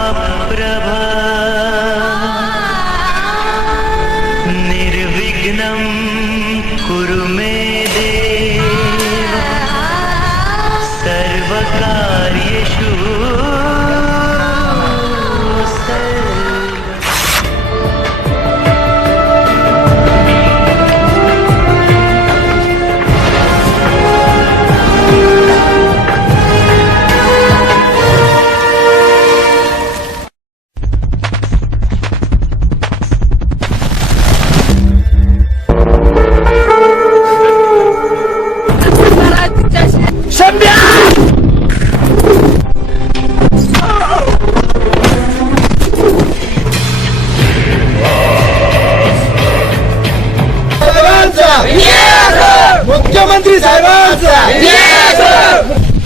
समप्रभा निर्विघ्नं कुरु मे देव सर्वकार्येषु मुख्यमंत्री साहेबांचा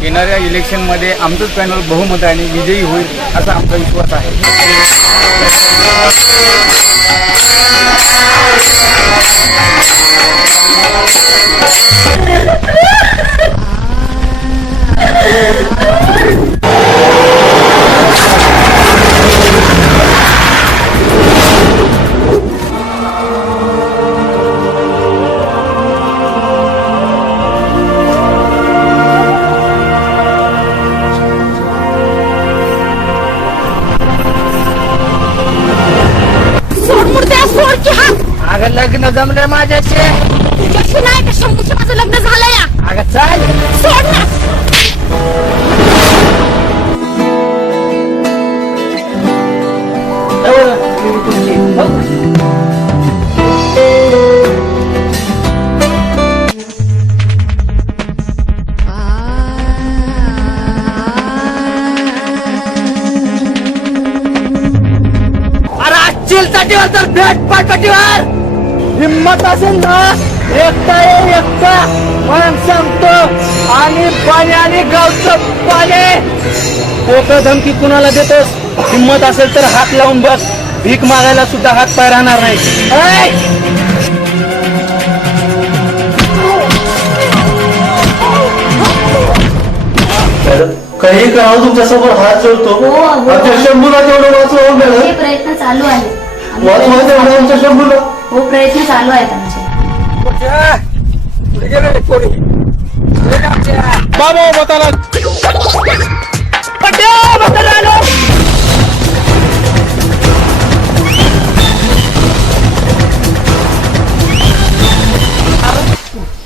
येणाऱ्या इलेक्शन मध्ये आमचंच पॅनल बहुमताने विजयी होईल असा आमचा विश्वास आहे. अगं लग्न जमलं माझ्याशी तुझ्याशी नाही तर शंभूशी माझं लग्न झालंय. अगं चाल सोड ना. चिलचाटीवर तर भेट पाठीवर हिम्मत असेल ना एकटा ये एकटा म्हणून सांगतो आणि पाणी आणि गावचं पाणी खोटं धमकी कुणाला देतोस. हिम्मत असेल तर हात लावून बघ. भीक मागायला सुद्धा हात पाय राहणार नाही. काही करावं तुमच्या समोर हात जोडतो. आमच्या शंभूला तेवढं वाचवून हे प्रयत्न चालू आहे. वाचवायचं एवढं आमच्या शंभूला. हो प्रयत्न चालू आहेत आमचे. बाबा बताला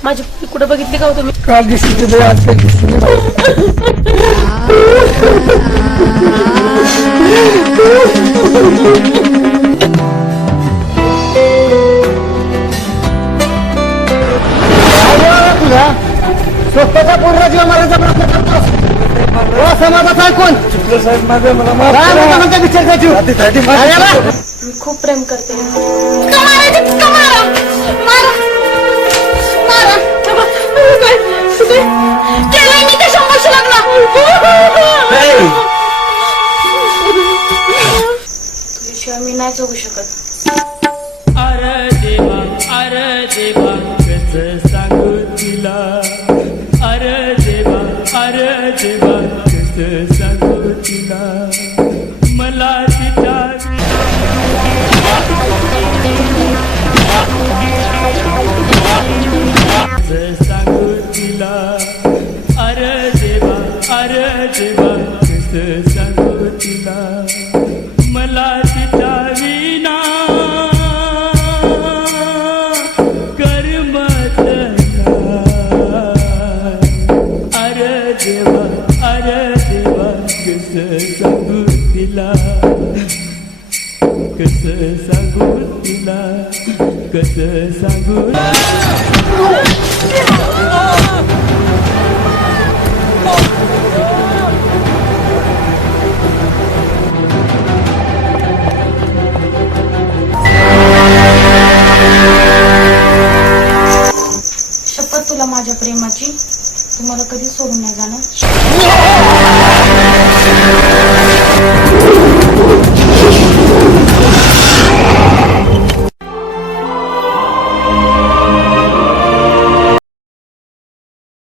माझी कुठे बघितली का हो तुम्ही? काल दिसली आज काही दिसली स्वतःचा पूर्ण जीव मारायचा प्रयत्न करतोस. समाजाचा कोण साहेब माझं मला विचार जीव मी खूप प्रेम करते. तुझ्याशिवाय मी नाही जगू शकत. अरे देवा कसं सांगू तिला. अरे देवा कसं सांगू तिला. मला तिच्या सांगू तिला. अरे देवा कसं सांगू तिला. मला तिच्या विना करमत अरे देवा कसं सांगू तिला. कसं सांगू तिला. कसं सांगू